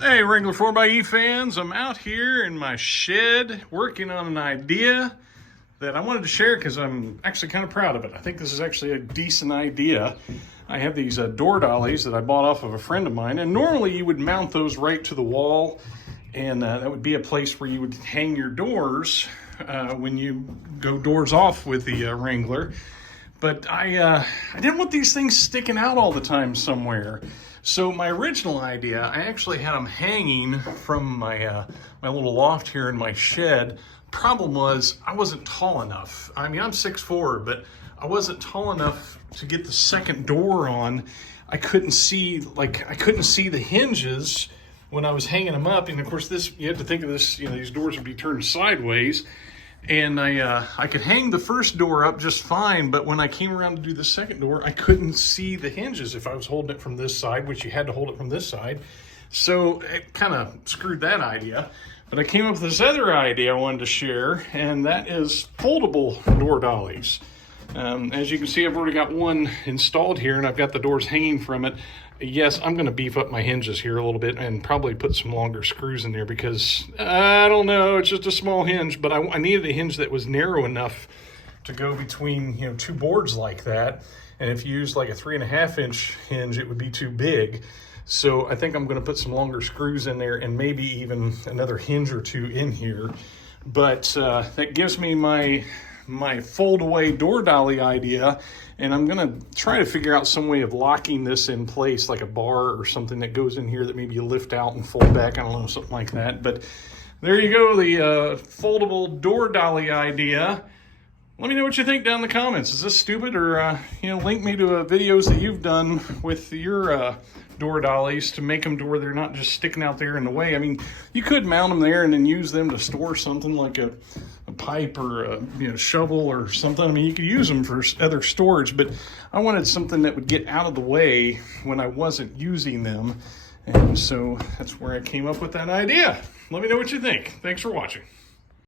Hey, Wrangler 4xe fans, I'm out here in my shed working on an idea that I wanted to share because I'm actually kind of proud of it. I think this is actually a decent idea. I have these door dollies that I bought off of a friend of mine, and normally you would mount those right to the wall, and that would be a place where you would hang your doors when you go doors off with the Wrangler. But I didn't want these things sticking out all the time somewhere. So my original idea, I actually had them hanging from my my little loft here in my shed. Problem was, I wasn't tall enough. I mean, I'm 6'4", but I wasn't tall enough to get the second door on. I couldn't see the hinges when I was hanging them up. And of course, this, you have to think of this, you know, these doors would be turned sideways. And I could hang the first door up just fine, but when I came around to do the second door, I couldn't see the hinges if I was holding it from this side, which you had to hold it from this side. So it kind of screwed that idea. But I came up with this other idea I wanted to share, and that is foldable door dollies. As you can see, I've already got one installed here, and I've got the doors hanging from it. Yes, I'm going to beef up my hinges here a little bit and probably put some longer screws in there because, I don't know, it's just a small hinge, but I needed a hinge that was narrow enough to go between, you know, two boards like that. And if you use like a 3.5-inch hinge, it would be too big. So I think I'm going to put some longer screws in there and maybe even another hinge or two in here. But that gives me my fold away door dolly idea, and I'm gonna try to figure out some way of locking this in place, like a bar or something that goes in here that maybe you lift out and fold back. I don't know, something like that. But there you go, the foldable door dolly idea. Let me know what you think down in the comments. Is this stupid? Or you know, link me to videos that you've done with your door dollies to make them to where they're not just sticking out there in the way. I mean, you could mount them there and then use them to store something like a pipe or a shovel or something. I mean, you could use them for other storage, but I wanted something that would get out of the way when I wasn't using them. And so that's where I came up with that idea. Let me know what you think. Thanks for watching.